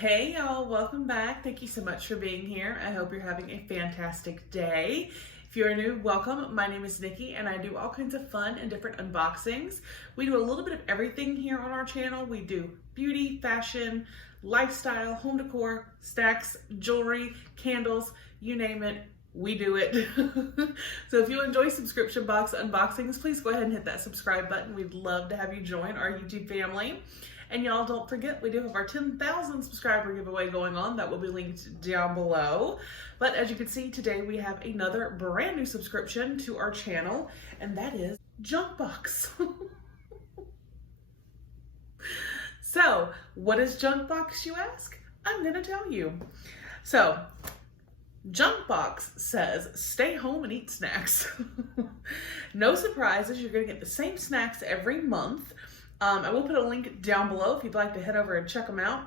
Hey y'all, welcome back. Thank you so much for being here. I hope you're having a fantastic day. If you're new, welcome. My name is Nikki and I do all kinds of fun and different unboxings. We do a little bit of everything here on our channel. We do beauty, fashion, lifestyle, home decor, snacks, jewelry, candles, you name it, we do it. So if you enjoy subscription box unboxings, please go ahead and hit that subscribe button. We'd love to have you join our YouTube family. And y'all don't forget, we do have our 10,000 subscriber giveaway going on. That will be linked down below. But as you can see, today we have another brand new subscription to our channel, and that is JUNKBOX. So, what is JUNKBOX, you ask? I'm gonna tell you. So, JUNKBOX says, stay home and eat snacks. No surprises, you're gonna get the same snacks every month. I will put a link down below if you'd like to head over and check them out.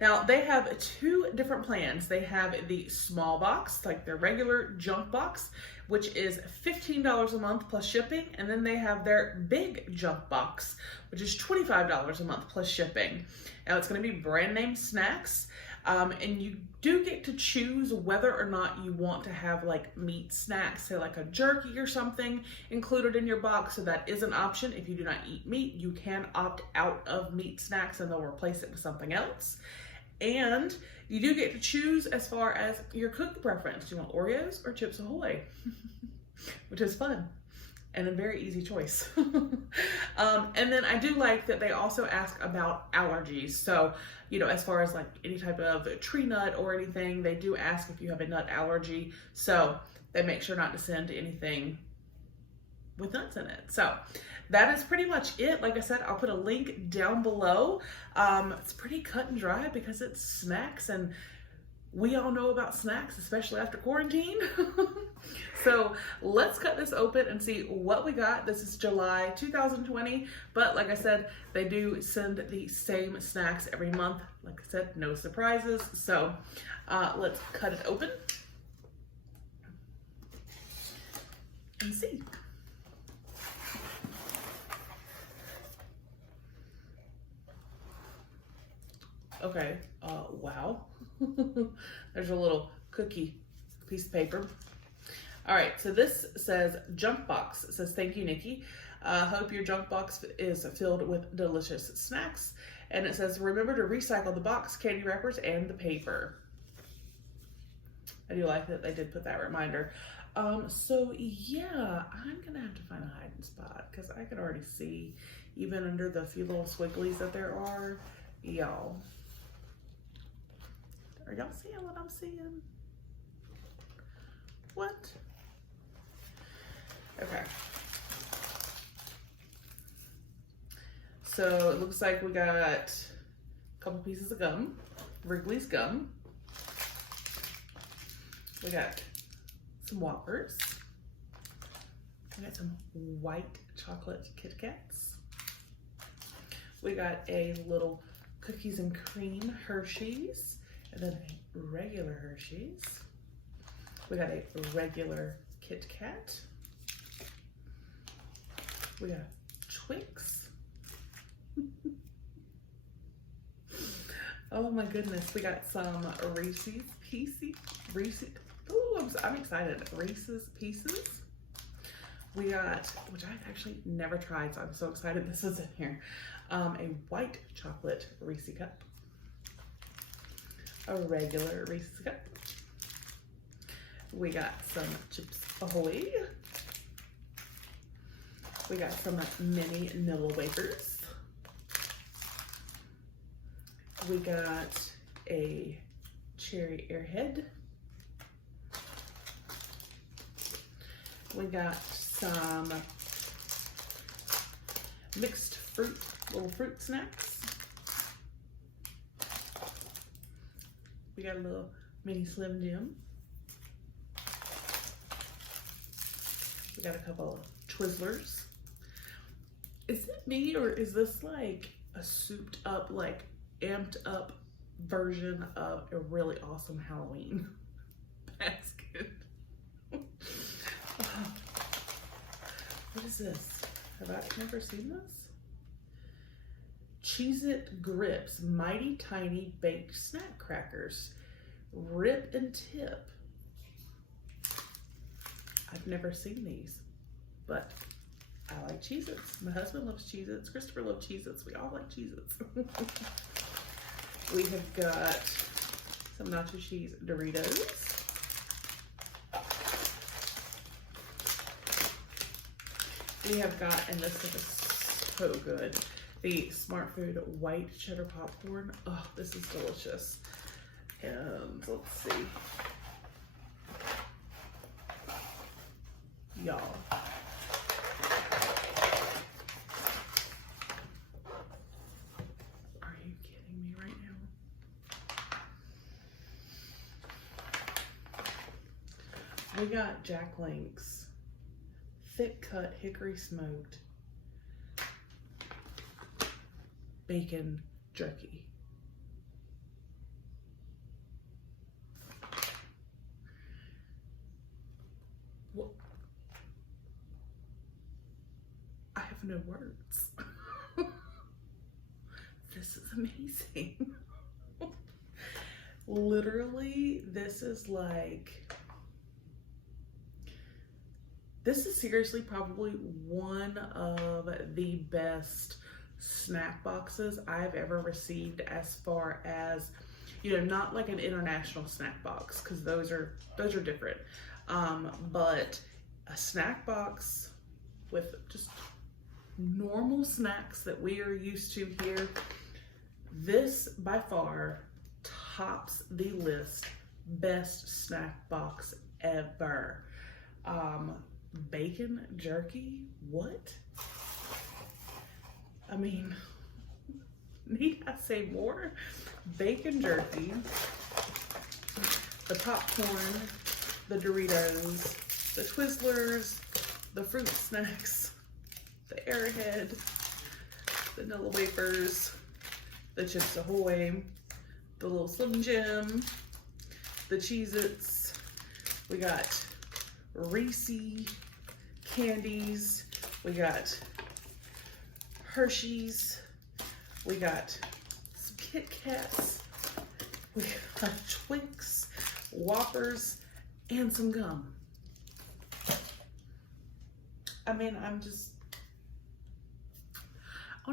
Now, they have two different plans. They have the small box, like their regular junk box, which is $15 a month plus shipping. And then they have their big junk box, which is $25 a month plus shipping. Now, it's going to be brand name snacks. And you do get to choose whether or not you want to have like meat snacks, say like a jerky or something included in your box. So that is an option. If you do not eat meat, you can opt out of meat snacks and they'll replace it with something else. And you do get to choose as far as your cookie preference. Do you want Oreos or Chips Ahoy? Which is fun and a very easy choice. And then I do like that they also ask about allergies. So, you know, as far as like any type of tree nut or anything, they do ask if you have a nut allergy. So they make sure not to send anything with nuts in it. So that is pretty much it. Like I said, I'll put a link down below. It's pretty cut and dry because it's snacks, and we all know about snacks, especially after quarantine. So let's cut this open and see what we got. This is July 2020, but like I said, they do send the same snacks every month. Like I said, no surprises. So let's cut it open and see. Okay, wow. There's a little cookie piece of paper. All right, so this says JUNKBOX. It says, thank you, Nikki. Hope your junk box is filled with delicious snacks. And it says, remember to recycle the box, candy wrappers, and the paper. I do like that they did put that reminder. So yeah, I'm gonna have to find a hiding spot because I can already see, even under the few little swigglies that there are, y'all. Are y'all seeing what I'm seeing? What? Okay. So it looks like we got a couple pieces of gum, Wrigley's gum. We got some Whoppers. We got some white chocolate Kit Kats. We got a little cookies and cream Hershey's, and then a regular Hershey's. We got a regular Kit Kat. We got Twix. Oh my goodness, we got some Reese's Pieces. Ooh, I'm excited. Reese's Pieces. We got, which I've actually never tried, so I'm so excited this is in here. A white chocolate Reese's cup. A regular Reese's cup. We got some Chips Ahoy. We got some mini Nilla Wafers. We got a cherry airhead. We got some mixed fruit, little fruit snacks. We got a little mini Slim Jim. We got a couple of Twizzlers. Is it me, or is this like a souped up, like amped up version of a really awesome Halloween basket? What is this? Have I never seen this? Cheez-It Grips Mighty Tiny Baked Snack Crackers. Rip and tip. I've never seen these, but I like Cheez-Its. My husband loves Cheez-Its. Christopher loves Cheez-Its. We all like Cheez-Its. We have got some nacho cheese Doritos. We have got, and this stuff is so good, the Smart Food white cheddar popcorn. Oh, this is delicious. And let's see. Y'all. Are you kidding me right now? We got Jack Link's thick cut hickory smoked bacon jerky. What? I have no words. This is amazing. Literally, this is seriously probably one of the best snack boxes I've ever received, as far as, you know, not like an international snack box, because those are different. But a snack box with just normal snacks that we are used to here. This by far tops the list. Best snack box ever. Bacon jerky, what? I mean, need I say more? Bacon jerky, the popcorn, the Doritos, the Twizzlers, the fruit snacks, the Airhead, the Nilla Wafers, the Chips Ahoy, the little Slim Jim, the Cheez-Its. We got Reese candies. We got Hershey's. We got some Kit Kats. We got Twinks, Whoppers, and some gum. I mean, I don't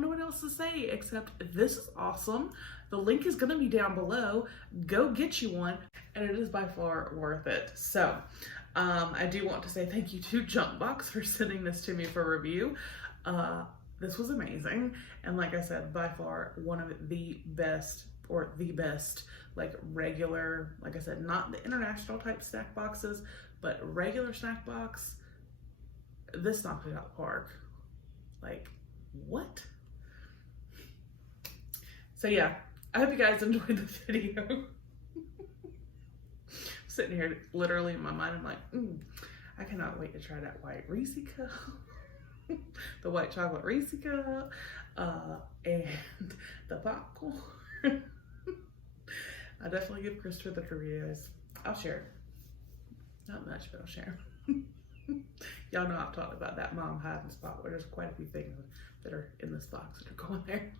know what else to say except this is awesome. The link is going to be down below. Go get you one, and it is by far worth it. So, I do want to say thank you to JUNKBOX for sending this to me for review. This was amazing, and like I said, by far one of the best, or the best, like regular, like I said, not the international type snack boxes, but regular snack box. This knocked it out of the park. Like, what? So yeah, I hope you guys enjoyed the video. Sitting here literally in my mind, I'm like, I cannot wait to try that white Reese cup, the white chocolate Reese cup, and the popcorn. I definitely give Christopher the Doritos. I'll share. Not much, but I'll share. Y'all know I've talked about that mom hiding spot where there's quite a few things that are in this box that are going there.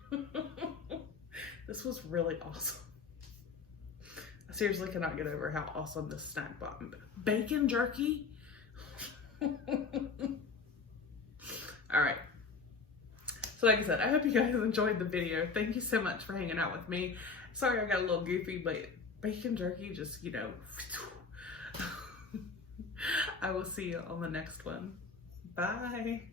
This was really awesome. I seriously cannot get over how awesome this snack box. Bacon jerky? All right. So like I said, I hope you guys enjoyed the video. Thank you so much for hanging out with me. Sorry I got a little goofy, but bacon jerky just, you know. I will see you on the next one. Bye.